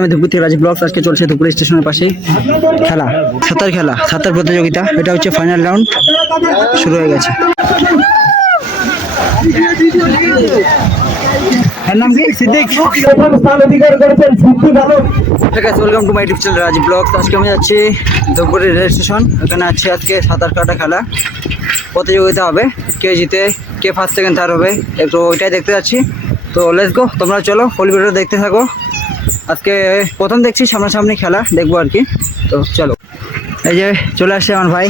আমি ধুপগুড়ি থেকে রাজীব ব্লগস। আজকে চলছে ধুপগুড়ি স্টেশনের পাশে খেলা, সাঁতার প্রতিযোগিতা। এটা হচ্ছে ফাইনাল রাউন্ড, শুরু হয়ে গেছে। নাম কি? Siddiq. Welcome to my YouTube channel Rajib blogs. আজকে আমি যাচ্ছি ধুপগুড়ি রেল স্টেশন। এখানে আছে আজকে সাঁতার কাটা খেলা প্রতিযোগিতা হবে। কে জিতে, কে ফার্স্ট সেকেন্ড থার্ড হবে, একটু ওইটাই দেখতে যাচ্ছি। তো লেটস গো, তোমরা চলো ফুল ভিডিও দেখতে থাকো। আজকে প্রথম দেখছি সামনাসামনি খেলা, দেখবো আর কি। তো চলো, এই যে চলে আসছে আমার ভাই।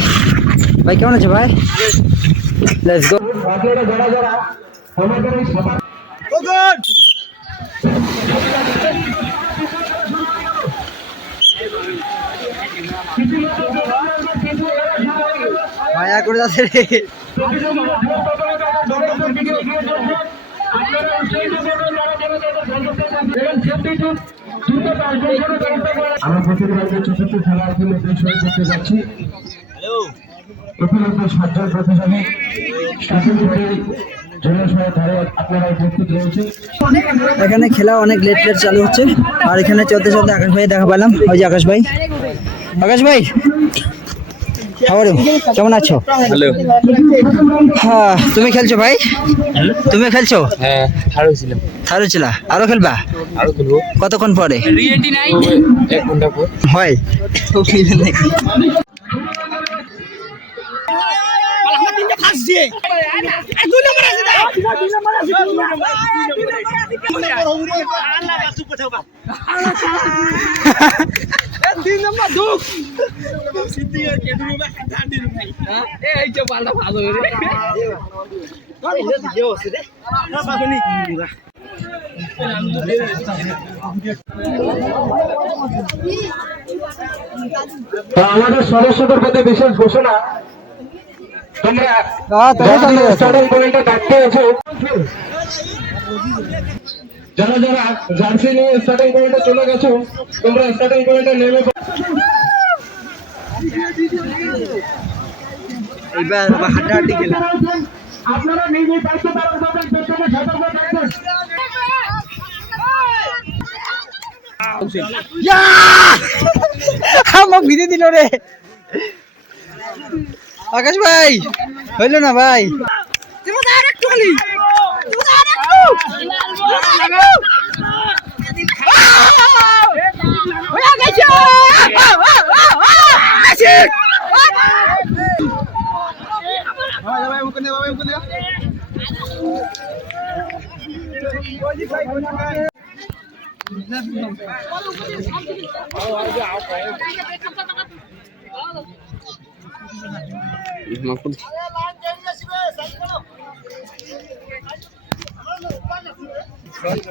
ভাই কেমন আছে ভাই? Let's go. ভাইয়া করে যাচ্ছে রে। আমরা প্রতিবারের চতুর্থ খেলার জন্য শুরু করতে যাচ্ছি। এখানে 7জন প্রতিযোগী এখানে খেলা অনেক লেট চালু হচ্ছে। আর এখানে চলতে চলতে আকাশ ভাই দেখা পেলাম। ওই যে আকাশ ভাই। আকাশ ভাই কেমন আছো? হ্যালো। হ্যাঁ, তুমি খেলছো ভাই? তুমি খেলছো? হ্যাঁ, থার্ড ছিল। আরো খেলবা? আরো খেলবো। কতক্ষণ পরে? 1 ঘন্টা পর। হয় আমাদের সদস্যদের প্রতি বিশেষ ঘোষণা, তোমরা স্টার্টিং পয়েন্টে ডাকতে আছো, যারা যারা জার্সি নিয়ে স্টার্টিং পয়েন্টে চলে গেছো, তোমরা স্টার্টিং পয়েন্টে নেমে হাড্ডাহাড্ডি খেলা। আপনারা নিজে দায়িত্ব পালন করবেন, পেছনে সতর্ক থাকবেন। আমাকে ভিড়ে দিল রে আকাশ ভাই। হইল না ভাই।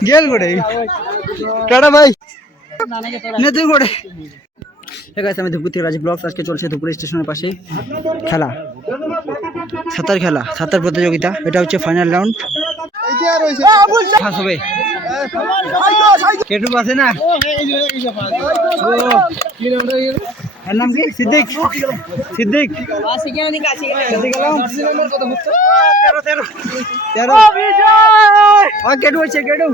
গেল করে টাটা ভাই। নেতুই করে। আমি ধুপগুড়ি থেকে রাজীব ব্লগস। আজকে চলছে ধুপগুড়ি স্টেশনের পাশে খেলা, সাঁতার প্রতিযোগিতা। এটা হচ্ছে ফাইনাল রাউন্ড। কেটু আছে না? এর নাম কি? সিদ্দিক। কেটু হচ্ছে কেটু।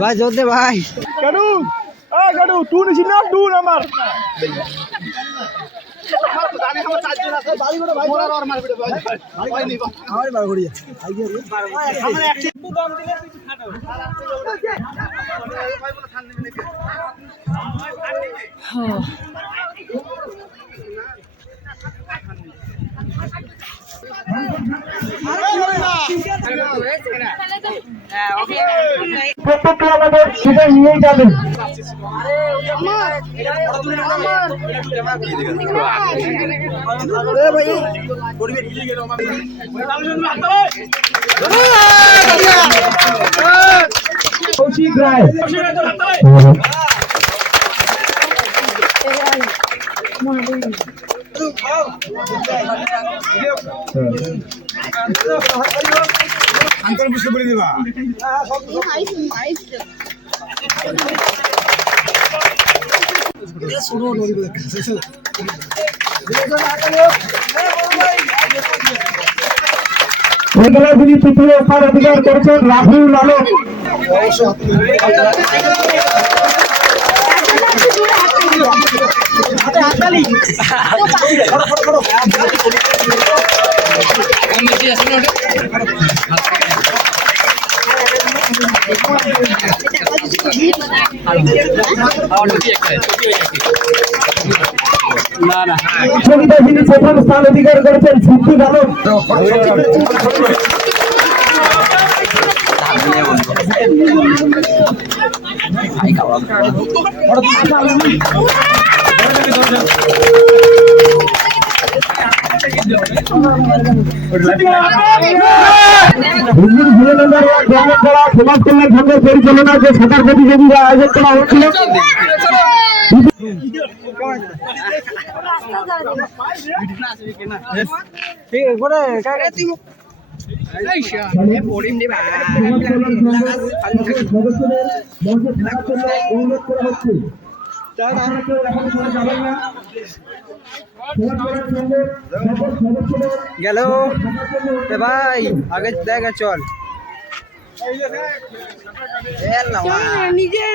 ভাই জোর দে ভাই। টু নিছি না, 2 নাম্বার। প্রত্যেককে আমাদের সেটা নিয়েই যাবেন। কৌশিক রায়। আন্তর্বৃষ্টি বলে দিবা। শুনো এই খেলায় যিনি তৃতীয় স্থান অধিকার করেছেন রাহুল আলম। প্রতিযোগিতায় যিনি প্রথম স্থান অধিকার করেছেন সিদ্দিক আলম। সমাজ কল্যাণ সংঘের পরিচালনা যে সাঁতার প্রতিযোগিতা আয়োজন করা হচ্ছিল গেল ভাই আগে দেখা চল নিজে